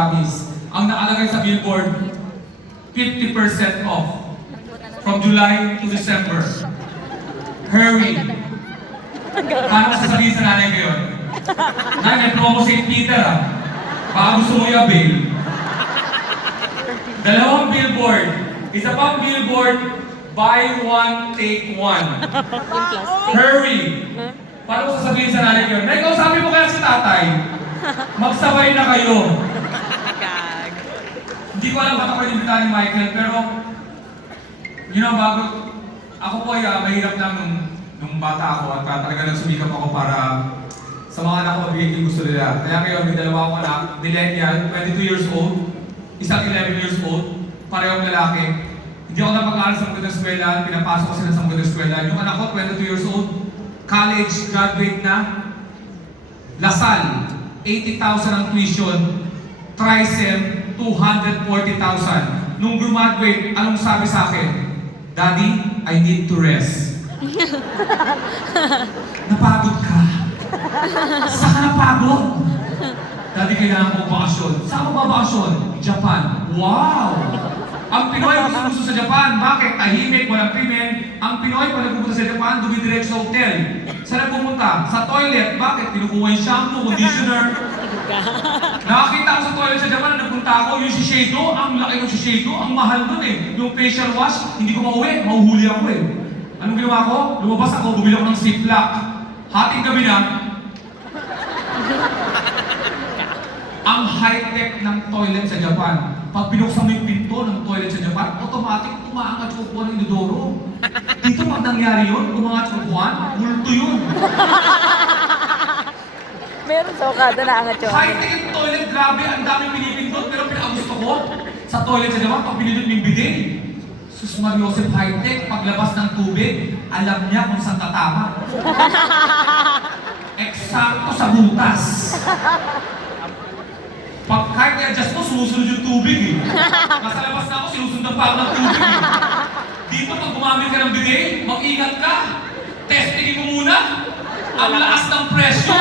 promise. Ang nakalagay sa billboard, 50% off from July to December. Hurry! Paano ko sasabihin sa nanay ko yun? Nay, may promo St. Peter ah. Baka gusto mo i-avail. Dalawang billboard. Isa pang billboard, buy one, take one. Hurry! Paano ko sasabihin sa nanay ko yun? Nay, kausapin mo kaya si tatay. Magsabay na kayo. Hindi ko alam ba't ako inimbita ni Michael, pero bago ako po ay mahirap lang nung bata ako at talaga nang sumikap ako para sa mga anak ko mabigay yung gusto nila. Kaya ngayon may dalawa akong anak, millennial, 22 years old, isang 11 years old, parehong lalaki. Hindi ako napag-aaral sa magandang eskwela, pinapasok ko sila sa magandang eskwela. Yung anak ko, 22 years old, college, graduate na, Lasal, 80,000 ang tuition, Trisem, 240,000. Nung graduate, anong sabi sa akin? Daddy, I need to rest. Napagod ka. Saan ka napagod? Daddy, kailangan ko bakasyon. Saan ko babakasyon? Japan. Wow! Ang Pinoy gusto sa Japan. Bakit? Tahimik, walang krimen. Ang Pinoy, pag nagpupunta sa Japan, dumidiretso sa hotel. Saan nagpupunta? Sa toilet. Bakit? Kinukuha yung shampoo, conditioner. Nakakita ko sa toilet sa Japan na nagpunta ako, yung Shiseido, ang laki ng Shiseido, ang mahal nun eh. Yung facial wash, hindi ko mauwi, mahuhuli ako eh. Anong ginawa ko? Lumabas ako, bumili ako ng Ziploc. Hating gabi na, ang high-tech ng toilet sa Japan. Pag binuksan mo yung pinto ng toilet sa Japan, automatic umaangat yung upuan ng inodoro. Dito pag nangyari yun, umangat yung upuan, multo yun. Meron sa Okada na angat yun. High-tech yung toilet, grabe, ang daming pinipindot, pero pinakagusto ko sa toilet sa Japan, pag pinindot mo yung bidet. Sus Mariosep, high-tech, paglabas ng tubig, alam niya kung saan tatama. Eksakto sa butas. Pag kahit i-adjust mo, sumusunod yung tubig eh. Nasa labas na ako, sinusundan pa ako ng tubig eh. Dito, pag gumamit ka ng bidet, mag-ingat ka. Testingin mo muna. Ang lakas ng presyo.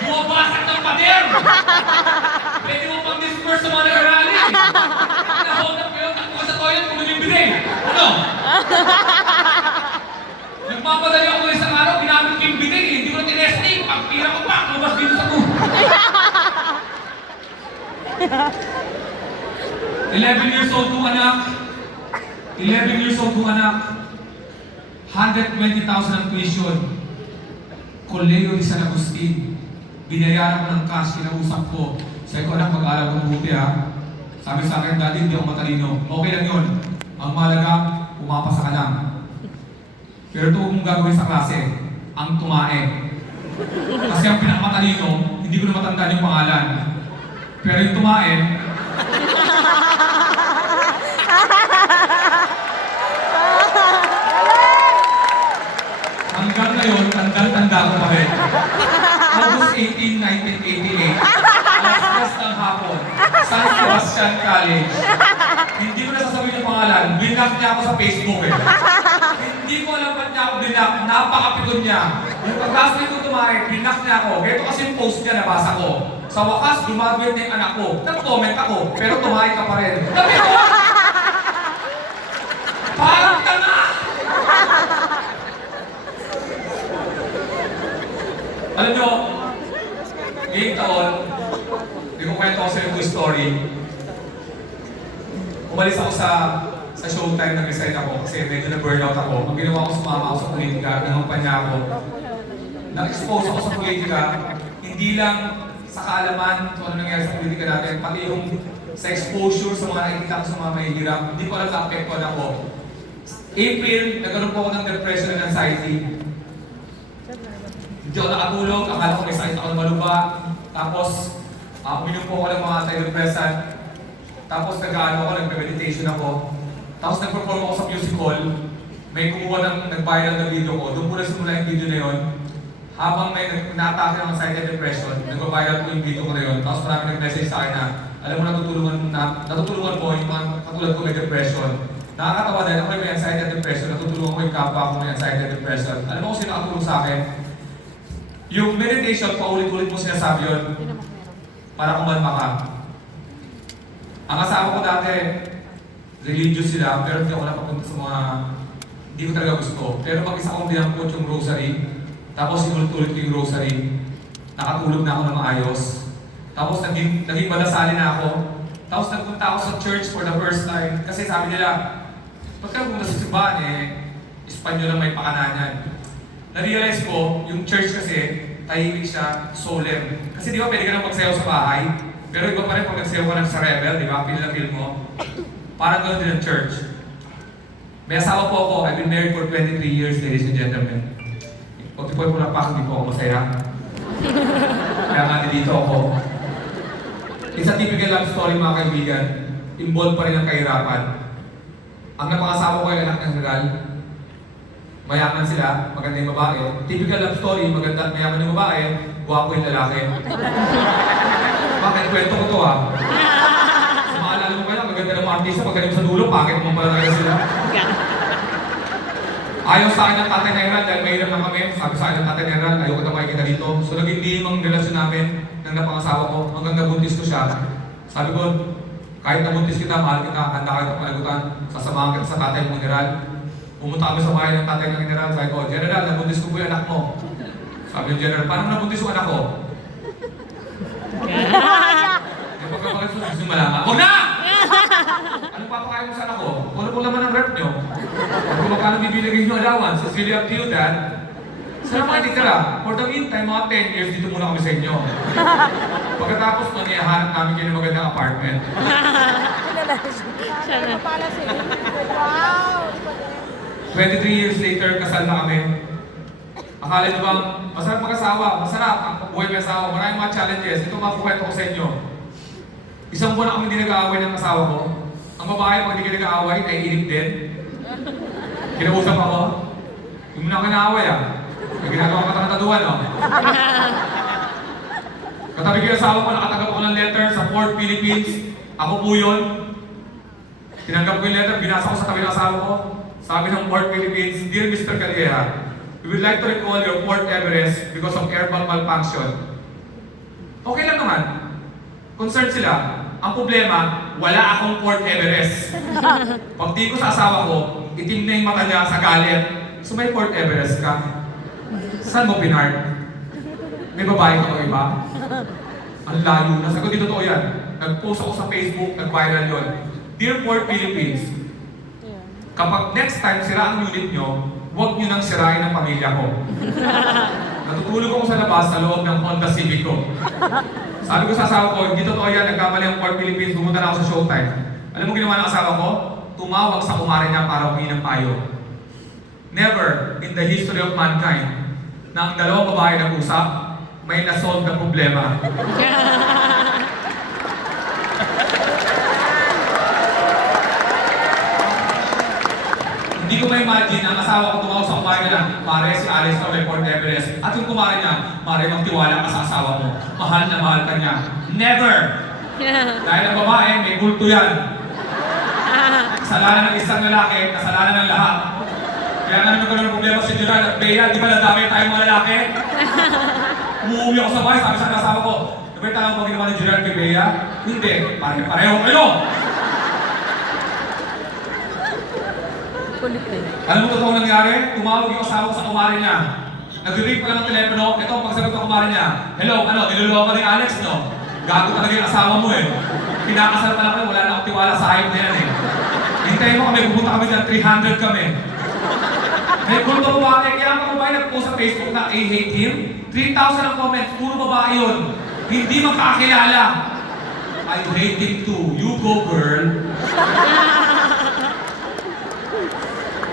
Bumabasak ng pader. Pwede mo pang disperse sa mga nag-arali. Nahold up kayo, takbo sa toilet kung yung bidet. Ano? Nagpapadali ako ng isang araw, ginamit ko yung bidet eh. Hindi ko na tinesting. Pag tira ko pa, lumabas dito sa tubig. 11 years old kong anak. 11 years old kong anak. 120,000 ang tuition. Colegio de San Agustin. Binayaran ko ng cash, kinausap ko. Sabi ko, anak, mag-aaral ko mabuti ha. Sabi sa akin, Daddy, hindi ako matalino. Okay lang yun. Ang mahalaga, pumapasa ka lang. Pero ito kung gagawin sa klase, ang tumae. Kasi ang pinakamatalino, hindi ko na matandaan yung pangalan. Pero yung tumae, hanggang ngayon, tanda ko pa rin. August 18, 1988, alas 10 ng hapon, San Sebastian College. Hindi ko na sasabihin yung pangalan, blinak niya ako sa Facebook eh. Hindi ko alam ba't niya ako blinak, napakapikon niya. Yung pagkasali ko tumahe, blinak niya ako. Ito kasi yung post niya, nabasa ko. Sa wakas, dumaduit na yung anak ko. Nag-comment ako, pero tumahe ka pa rin. Sabi ko! Parang tanga! Alam nyo, ngayong taon, hindi ko kwento ko sa yung story. Umalis ako sa Showtime, nag-resign ako kasi medyo na-burnout ako. Ang ginawa ko, sumama ako sa politika, nangampanya ako. Na-expose ako sa politika, hindi lang sa kaalaman kung ano nangyari sa politika natin, pati yung sa exposure sa mga nakikita ko sa mga mahihirap, hindi ko alam na-apektuhan ako. April, nagkaroon po ako ng depression and anxiety. Hindi ako nakatulog, akala ko may sakit ako ng maluba. Tapos, uminom po ako ng mga antidepressant. Tapos nag-ano ako, nag-meditation ako. Tapos nag-perform ako sa musical. May kumuha ng nag-viral na video ko. Doon po na simula yung video na yun. Habang may na-atake ng anxiety and depression, nag-viral po yung video ko na yun. Tapos marami nag-message sa akin na, alam mo, natutulungan mo yung mga katulad ko may depression. Nakakatawa din, ako may anxiety and depression, natutulungan ko yung kapwa ko may anxiety and depression. Alam mo kung sino nakatulong sa akin? Yung meditation, paulit-ulit mo sinasabi yun. para kumalma ka. Ang asawa ko dati, religious sila, pero hindi ako napapunta sa mga hindi ko talaga gusto. Pero pag isa kong dinampot yung rosary, tapos sinulit-ulit ko yung rosary, nakatulog na ako ng maayos. Tapos naging madasalin na ako. Tapos nagpunta ako sa church for the first time. Kasi sabi nila, pagka pumunta sa simbahan Espanyol lang may pakananan. Na-realize ko, yung church kasi, tahimik siya, solemn. Kasi di ba pwede ka nang magsayaw sa bahay? Pero iba pa rin pag nagsayaw ka ng sa rebel, di ba? Feel na feel mo. Parang gano'n din ang church. May asawa po ako. I've been married for 23 years, ladies and gentlemen. Pag tipoy po lang pa, hindi po ako masaya. Kaya nga dito ako. It's a typical love story mga kaibigan. Involved pa rin ang kahirapan. Ang napangasawa ko ay anak ng Regal. Mayaman sila, maganda yung babae. Typical love story, maganda, mayaman yung babae, guwapo yung lalaki. Bakit? Kwento ko to Maalala mo kaya, maganda ng mga artista, pagdating sa dulo, bakit mo pala talaga sila? Ayaw sa akin ng tatay na Heral dahil mahirap na kami. Sabi sa akin ng tatay na Heral, ayaw ko na makikita dito. So naging limang relasyon namin ng napangasawa ko hanggang nabuntis ko siya. Sabi ko, kahit nabuntis kita, mahal kita, handa kita palagutan, sasamahan kita sa tatay mong Heral. Pumunta kami sa bahay ng tatay ng General. Sabi ko, General, nabuntis ko po yung anak mo. Sabi ng General, paano nabuntis yung anak ko? Yung pagkakalit ko, gusto malaman. Huwag na! Anong papakain mo sa anak ko? Kulo po naman ang rep nyo. Kung magkano bibigay nyo allowance, it's really up to you, Dad. Saan mga titira? For the meantime, mga 10 years, dito muna kami sa inyo. Pagkatapos nun, ihahanap namin kayo ng magandang apartment. Siya na. Wow! 23 years later, kasal na kami. Akala nyo bang, masarap mag-asawa, masarap ang buhay may asawa, maraming mga challenges. Ito makukwento ko sa inyo. Isang buwan na kami hindi nag-aaway ng asawa ko. Ang babae, pag hindi ka nag-aaway, naiinip din. Kinausap ako, hindi mo na ako nag-aaway May ginagawa ka tanataduan, Katabi ko yung asawa ko, nakatanggap ako ng letter sa Port Philippines. Ako po yun. Tinanggap ko yung letter, binasa ko sa tabi ng asawa ko. Sabi ng Port Philippines, Dear Mr. Calleja, we would like to recall your Port Everest because of airbag malfunction. Okay lang naman. Concerned sila. Ang problema, wala akong Port Everest. Pag di ko sa asawa ko, itim na yung mata niya sa galit. So may Port Everest ka. Saan mo pinard? May babae ka o iba? Ang layo na. Sagot dito totoo yan. Nag-post ako sa Facebook, nag-viral yun. Dear Port Philippines, kapag next time sira ang unit nyo, huwag nyo nang sirain ang pamilya ko. Natutulog ako sa labas sa loob ng Honda Civic ko. Sabi ko sa asawa ko, hindi totoo yan, nagkamali ang Port Philippines, pumunta na ako sa showtime. Alam mo ginawa ng asawa ko? Tumawag sa kumare niya para humingi ng payo. Never in the history of mankind na ang dalawang babae nag-usap, may nasolve na problema. Hindi ko ma-imagine ang asawa ko tumawag sa kumare niya na, Mare, si Alice na may Port Everest. At yung kumare niya, Mare, magtiwala ka sa asawa mo. Mahal na mahal ka niya. Never! Dahil ang babae, may kulto yan. Kasalanan ng isang lalaki, kasalanan ng lahat. Kaya nga naman ng problema si Gerald at Bea, di ba nadami tayong mga lalaki? Umuwi ako sa bahay, sabi sa asawa ko, "Diba talang pag ginawa ni Gerald kay Bea?" Hindi, pareho kayo! Kulit eh. Alam mo totoo nangyari? Tumawag yung asawa ko sa kumare niya. Nag-ring pa lang ng telepono, ito ang pagsagot ng kumare niya. Hello, niluluwa ka ni Alex, no? Gago talaga yung asawa mo Pinakasal pa lang kayo, wala na akong tiwala sa hype na yan Hintayin mo kami, pupunta kami dyan, 300 kami. May kulto babae, kaya mga babae nag-post sa Facebook na I hate him. 3,000 ang comments, puro babae yun. Hindi magkakilala. I hate him too. You go, girl.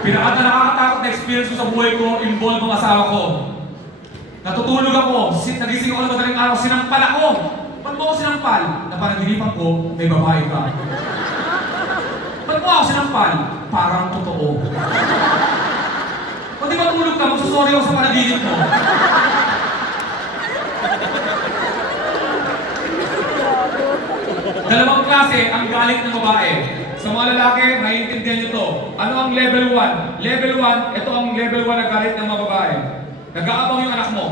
Pinaka nakakatakot na experience ko sa buhay ko, involved ang asawa ko. Natutulog ako, nagising ako ng madaling araw, sinampal ako. Ba't mo ako sinampal? Napanaginipan ko, may babae ka. Ba't mo ako sinampal? Parang totoo. Kung di matulog ka, magsusorry ako sa panaginip mo. Dalawang klase ang galit ng babae. Sa mga lalaki, maiintindihan nyo to. Ano ang level 1? Level 1, ito ang level 1 na galit ng mga babae. Nag-aabang yung anak mo.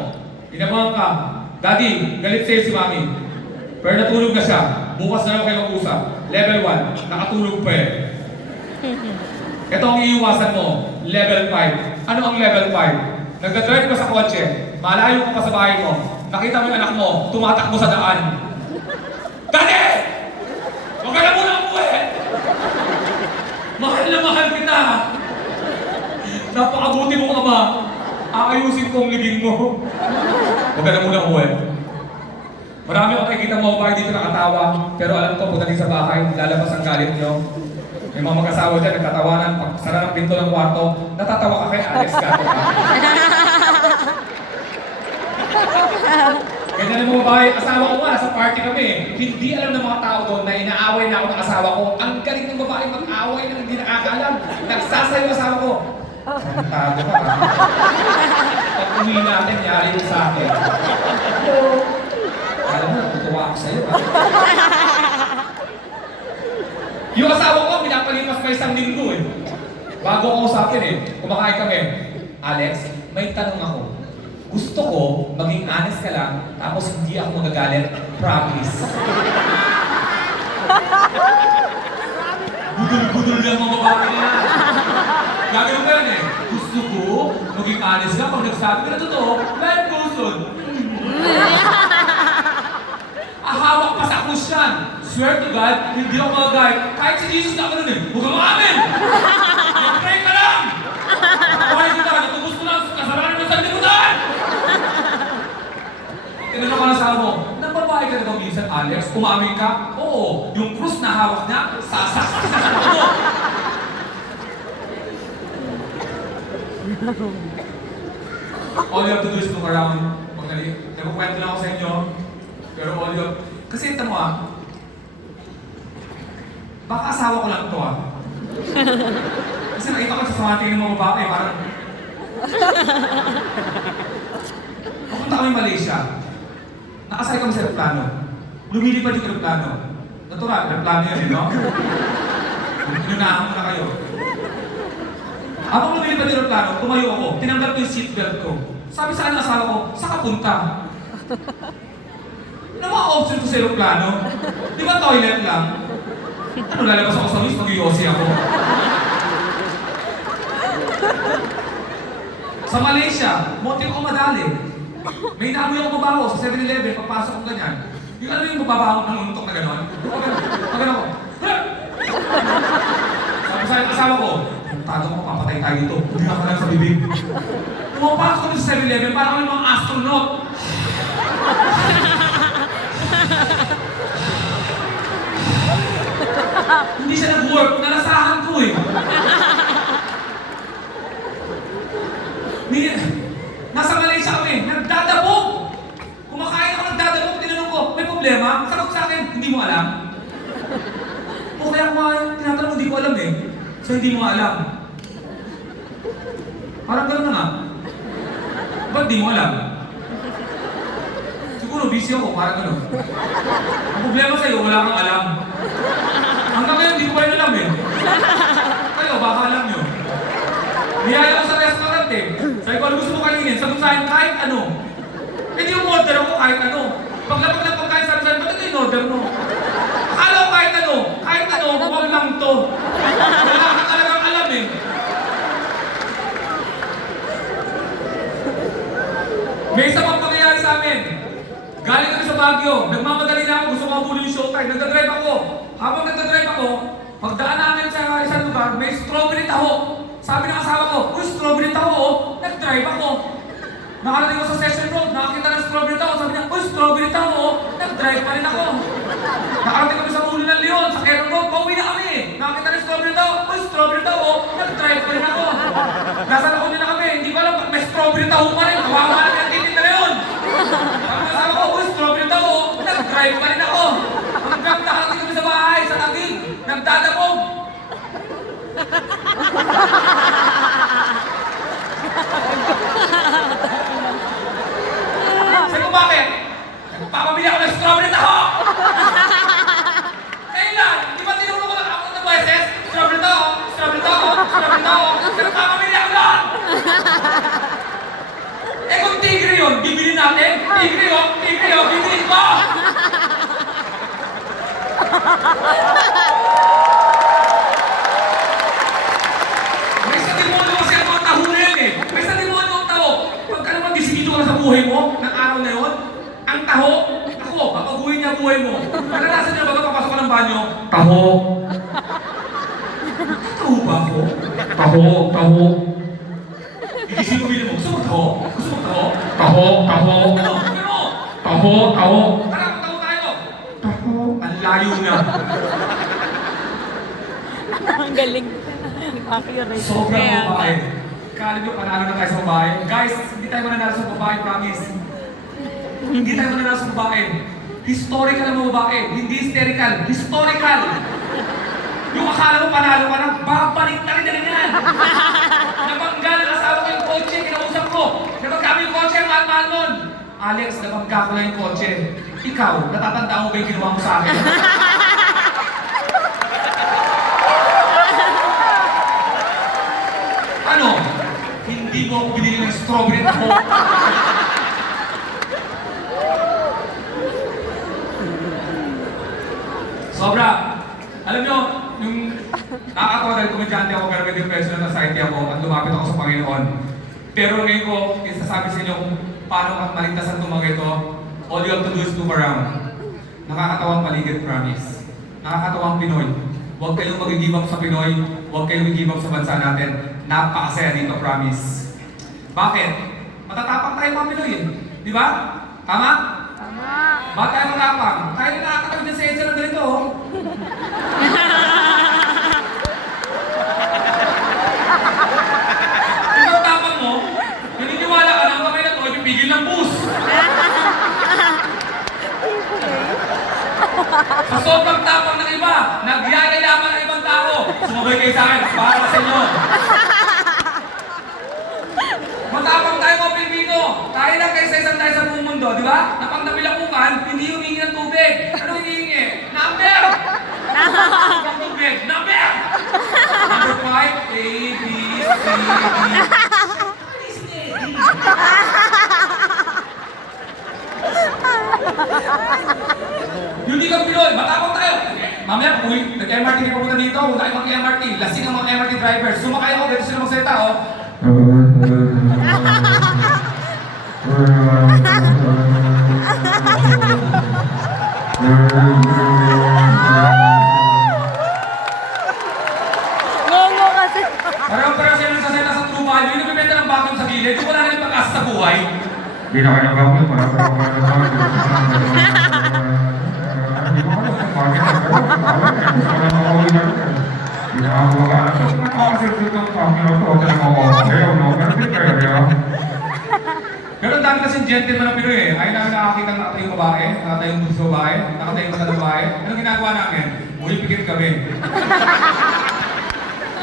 Inabangan ka. Daddy, galit sa'yo si Mami. Pero natulog na siya. Bukas na lang kayo mag-usap. Level 1, nakatulog pa eh. Ito ang iiwasan mo. Level 5. Ano ang level 5? Nagdadrive ka sa kotse, malayo ka pa sa bahay mo, nakita mo yung anak mo, tumatakbo sa daan. Dati! Huwag ka na muna umuwi! Mahal na mahal kita! Napakabuti mo ka ba? Aayusin ko ang libing mo. Huwag ka na muna umuwi. Marami akong nakikita mo bahay dito nakatawa, pero alam ko, pagdating sa bahay, lalabas ang galit nyo. May mga mag-asawa dyan, nagtatawanan, pag sara ng pinto ng kwarto, natatawa ka kay Alex Gato ka. Ganyan ang mga bahay, asawa ko nga, nasa party kami. Hindi alam ng mga tao doon na inaaway na ako ng asawa ko. Ang galing ng babae mag-away na hindi nakakaalam. Nagsasayo asawa ko. Tarantado ka ha. Pag uwi natin, yari mo sa akin. Alam mo, natutuwa ako sa'yo ha. Yung asawa ko, pinapalimas pa isang linggo eh. Bago ako usapin eh, kumakain kami. Alex, may tanong ako. Gusto ko, maging honest ka lang, tapos hindi ako magagalit. Promise. Budol-budol lang mga babae na. Gagawin ko yan eh. Gusto ko, maging honest ka, pag nagsabi ka na totoo, life goes on. Ahawak pa sa krus yan. Swear to God, hindi ako magagayat. Kahit si Jesus na ako nun eh. Huwag ka makamin! Mag-pray ka lang! Buhay kita, natubos ko lang sa kasalanan ng sanlibutan! Tinanong ka na sa mo, nagbabae ka na daw minsan, Alex? Umamin ka? Oo. Yung krus na hawak niya, sasaksak sa mo. All you have to do is look around. Nagkukwento na ako sa inyo. Pero all you have... Kasi ito mo baka asawa ko lang ito Kasi nakita ko sa samating ng mga babae, parang... Papunta kami Malaysia. Nakasay kami sa aeroplano. Lumilipad yung aeroplano. Natural, aeroplano yun no? Inunahan mo na kayo. Habang lumilipad yung aeroplano, tumayo ako. Tinanggal ko yung seatbelt ko. Sabi sa anak asawa ko, saan ka punta? Ano mga option ko sa aeroplano? Di ba toilet lang? Ano, lalabas ako sa Luis, mag-yosi ako. Sa Malaysia, monti ko madali. May naamoy ako mabaho sa 7-Eleven, papasok ko ganyan. Yung ano yung mababaho ng untok na gano'n? Pag ako, sabi sa asawa ko, tago ko, papatay tayo dito. Hindi na ka lang sa bibig. Pumapasok ko sa 7-Eleven, parang kami mga astronaut. Hindi siya nag-work, nalasahan ko eh. Nasa Malaysia kami, nagdadabog. Kumakain ako nagdadabog, tinanong ko, may problema? Sagot sa akin, hindi mo alam. O kaya kung tinatanong, hindi ko alam eh. So hindi mo alam. Parang gano'n na nga. Ba't di mo alam? Siguro busy ako, parang gano'n. Ang problema sa'yo, wala kang alam. Hanggang ngayon, di ko kayo alam eh. Kayo, baka alam nyo. Niyaya ko sa restaurant eh. Sabi ko, ano gusto mo kainin? Sabi sa akin, kahit ano. Eh di yung order ako kahit ano. Paglapag ng pagkain, sabi sa akin, bakit yung order mo? Akala ko kahit ano, huwag lang to. Wala ka talagang alam eh. May isa pang pangyayari sa amin. Galing kami sa Baguio, nagmamadali na ako, gusto ko mabuli yung showtime, nagdadrive ako. Habang nagdadrive ako, pagdaan namin sa isang lugar, may strawberry taho. Sabi ng asawa ko, uy, strawberry taho, nag-drive ako. Nakarating ko sa Session Road, nakakita ng strawberry taho, sabi niya, uy, strawberry taho, nag-drive pa rin ako. Nakarating kami sa Ulo ng Leon, sa Quezon Road, pauwi na kami. Nakakita ng strawberry taho, uy, strawberry taho, nag-drive pa rin ako. Nasa Lacuna na kami, hindi ko alam, may strawberry taho pa rin, kawawa na pinatitin na yun. Sabi ng asawa ko, uy, strawberry taho, nag-drive pa rin ako. Hanggang nakarating kami sa bahay, sa Taguig, nagdadabog. Sabi ko, bakit? Papamili ako ng strawberry taho! Kailan? Di ba tinulong ko lang ako ng beses? Strawberry taho! Strawberry taho! Strawberry taho! Pero papamili ako lang! Eh kung tigre yun, bibili natin? Tigre yun, bibili ko! May sa demonyo kasi ang mga taho na yan eh. May sa demonyo ang taho. Pagka naman disinito ka sa buhay mo, ng araw na yun, ang taho, ako, papaguhin niya ang buhay mo. Pagkatasan niya baga papasok ka ng banyo, taho. Taho ba ako? Taho, taho. Igising ko mo, gusto mo taho? Gusto mo taho? Taho, taho. Pero, taho, taho. Tara, taho tayo. Taho, ang layo na. Ang galing. Accurate. Sobrang babae. Kala nyo, panalo na tayo sa babae. Guys, hindi tayo mananalo sa babae, promise. Hindi tayo mananalo sa babae. Historical ang mga babae, hindi hysterical. Historical! Yung akala mo panalo ka na, babalik na rin na rin yan. Nabangga ng asawa ko yung kotse, kinausap ko. Nabangga mo yung kotse, ang mahal-mahal nun. Alex, nabangga ko lang yung kotse. Ikaw, natatandaan mo ba yung ginawa mo sa akin? Ano? Hindi mo ako binili ng strawberry na ko. Sobra. Alam nyo, yung nakakatawa dahil komedyante ako pero may depression na anxiety ako at lumapit ako sa Panginoon. Pero ngayon ko, isasabi sa inyo kung paano maligtasan itong mga ito. All you have to do is look around. Nakakatawang paligid, promise. Nakakatawang Pinoy. Huwag kayong magigibang sa Pinoy. Huwag kayong magigibang sa bansa natin. Napakasaya dito, promise. Bakit? Matatapang tayo mga Pinoy eh. Di ba? Tama? Tama. Bakit tayo matapang? Tayo na nakakatawa din sa EDSA ng ganito oh. Ikaw tapang mo, naniniwala ka na kamay na to, ipipigil ng bus. Sa sobrang tapang ng iba, nagyayalaman ng ibang tao. Sumabay kayo sa akin, para sa inyo. Matapang tayo mga Pilipino. Tayo lang kayo sa isang tayo sa buong mundo, di ba? Na pag napilakukan, hindi humingi ng tubig. Ano hinihingi? Number! Ang tubig, number! Number 5, A, B, C, D. Yung di ka Pinoy, matapang tayo. Mamaya, uy, nag-MRT kayo pupunta dito, huwag tayo mag-MRT. Lasing ang mga MRT drivers. Sumakay ako, ganito sila magsalita, oh. Ngongo kasi. Parang sila nagsasalita sa true value, yung nabibenta ng vacuum sa gilid, yung wala na rin pag-asa sa buhay. Hindi na kayo gawin, para hindi mo Pero ang dami kasing gentleman ng Pinoy eh. Ayaw namin nakakita ng nakatayong babae, nakatayong bunso babae, nakatayong mata ng babae. Anong ginagawa namin? Uli pikit kami.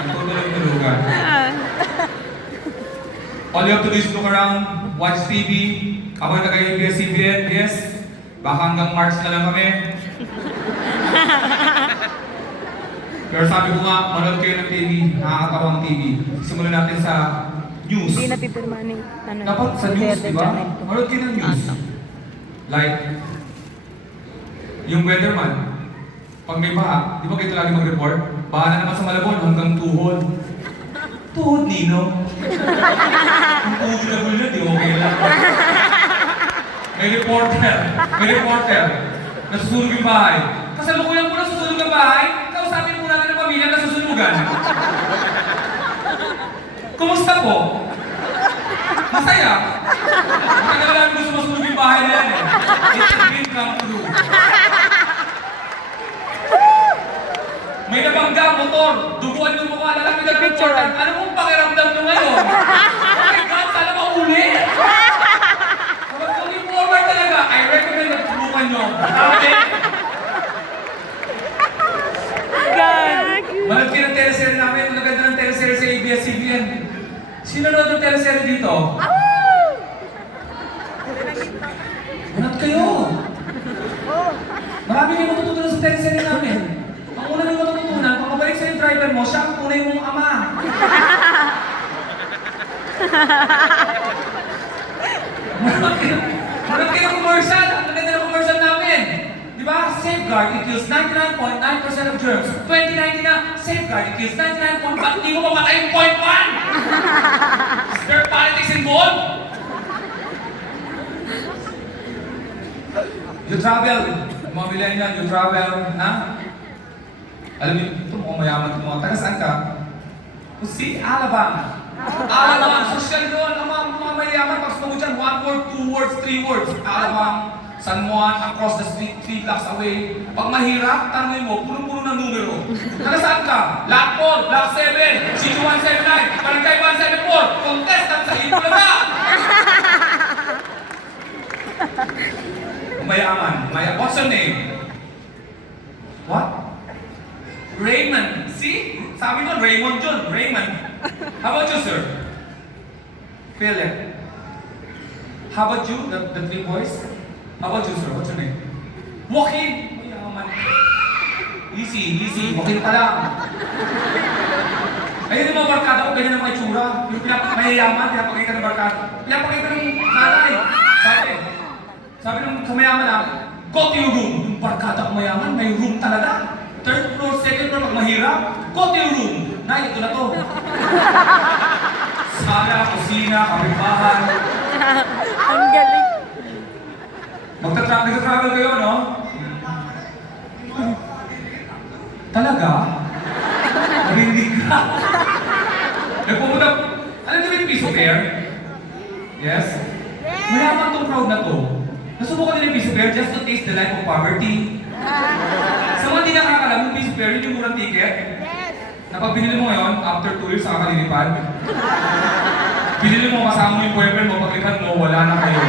Tutulog-tulugan. All you have to do is look around, watch TV. Ako yung taga-ABS-CBN, yes. Baka hanggang March na lang kami. Pero sabi ko nga, manood kayo ng TV, nakakatawang TV. Simulan natin sa news. Hindi napipirma ni ano. Dapat sa news, Duterte di ba? channel to. Manood kayo ng news. Like, yung weatherman, pag may baha, di ba kayo lagi mag-report? Baha na naman sa Malabon hanggang tuhod. Tuhod, Nino. Kung tuhod na gulo, di okay lang. May reporter, nasusunog yung bahay. Kasalukuyan mo na susunog ang bahay, kausapin mo natin ang pamilya na susunugan. Kumusta po? Masaya. Matagal na namin gusto masunog yung bahay na yan eh. It's a dream come true. May nabangga, motor, duguan yung mukha, lalapit na ng reporter. Ano pong pakiramdam nyo ngayon? Oh my God, sana mauli! Kapag moving forward talaga, I recommend na tulungan nyo. Sabi, God. manood kayo ng teleserye namin, ang ganda ng teleserye sa ABS-CBN. Sino nanood ng teleserye dito? Manood kayo! Marami kayo matututunan sa teleserye namin. Ang una nyo matututunan, kung kabalik sa yung driver mo, siya ang tunay mong ama. Manood kayo ng commercial! Ang ganda ng commercial namin! Di ba? Safeguard, it kills 99.9% of germs. 2019 na, Safeguard, it kills 99. Ba't di mo mamatay yung 0.1? Is there politics involved? You travel, mga millennial, you travel, ha? Alam niyo, ito mukhang mayaman ito mga. Taga saan ka? Si Alabang. Alabang, social doon. Ang mga mayaman, pag sumagot dyan, 1 word, 2 words, 3 words. Alabang, San Juan, across the street, 3 blocks away. Pag mahirap, tanongin mo, punong-puno ng numero. Taga saan ka? Lot 4, Block 7, CG179, Barangay 174, contestant sa Itulaga! Mayaman. What's your name? What? Raymond. See? Sabi mo, Raymond John. Raymond. How about you, sir? Philip. How about you, the 3 boys? How about you, sir? What's your name? Joaquin. Mayaman. Easy. Joaquin pa lang. Ayun yung mga barkada ko, ganyan ang mga itsura. Yung mayayaman, pinapakita ng barkada. Pinapakita ng nanay. Sabi ng kamayaman na, go to your room. Yung barkada ko mayaman, may room talaga. 3rd floor, 2nd floor, pag mahirap, go to your room. Nay, ito na to. Sala, kusina, kapitbahay. Ang galing. Nagtatravel kayo, no? Talaga? Narinig ka? Nagpumunta, alam niyo ba yung piece of air? Yes? Mayaman tong crowd na to. Nasubukan nila yung piece of air just to taste the life of poverty. Sa mga di nakakalam, yung piece of air, yun yung murang ticket. Na pag binili mo ngayon, after 2 years, kakalilipad. Binili mo, kasama mo yung boyfriend mo, paglipad mo, wala na kayo.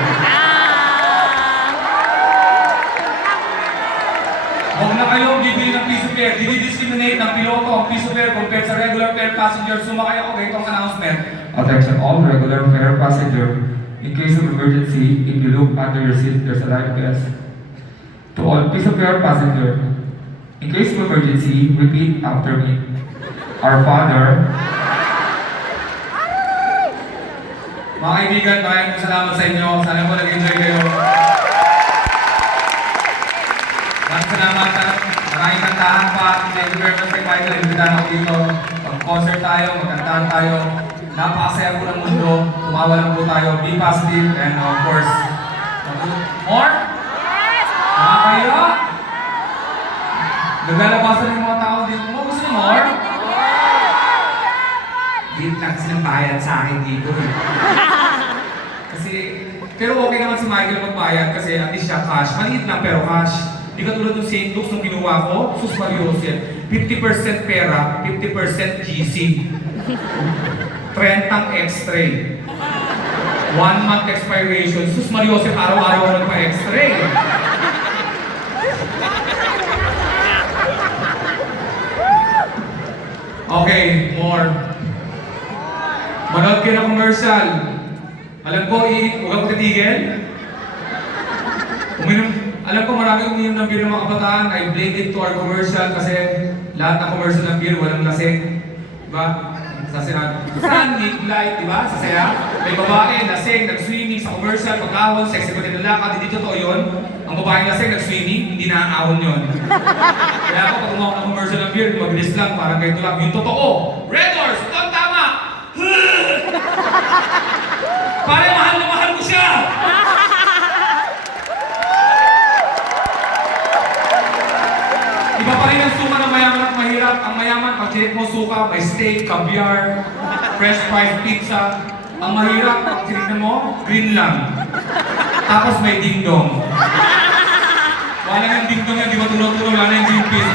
Huwag na kayong bibili ng piece of air. Didi-discriminate ng piloto ang piece of air compared sa regular fare passenger. Sumakay ako ganitong announcement. Attention all regular fare passenger. In case of emergency, if you look under your seat, there's a life vest. To all piece of fare passenger, in case of emergency, repeat after me. Our Father, Mga kaibigan, maraming salamat sa inyo. Sana po nag-enjoy kayo. Maraming salamat. Maraming kantahan pa. Thank you very much kay Michael. Imbitahan ako dito. Mag-concert tayo, magkantahan tayo. Napakasaya po ng mundo. Tumawa lang po tayo. Be positive and of course, more? Yes! Kayo? Naglalabasan ng mga tao dito. Mo gusto niyo more? Hindi lang silang bayad sa akin dito eh. Kasi, pero okay naman si Michael magbayad kasi at least siya cash. Maliit lang pero cash. Hindi ka tulad ng St. Luke's nung kinuha ko, sus Mariosep. 50% pera, 50% GC. 30 x-ray. 1 month expiration. Sus Mariosep, araw-araw ako nagpa-x-ray. Okay, more. Manood kayo ng commercial. Alam ko, huwag ako titigil. Alam ko marami uminom ng beer ng mga kabataan. I blame it to our commercial kasi lahat ng commercial ng beer walang lasing. Diba? Sun, light, diba? Sasaya. May babae, lasing, nag-swimming sa commercial, pag-ahon, sexy pa din ang lakad. Hindi totoo yun. Ang babae lasing, nag-swimming, hindi na-ahon yun. Kaya ako pag umawak ng commercial ng beer, mag-list lang, parang ganito lang. Yung totoo, Red Horse, ito ang tama! Pare, mahal na mahal ko siya! Iba pa rin ang suka ng mayaman at mahirap. Ang mayaman, pag chinik mo suka, may steak, caviar, fresh fries, pizza. Ang mahirap, pag chinik mo, green lang. Tapos may ding-dong. Wala nang ding-dong yan, di ba tulog-tulog, wala na yung green peas.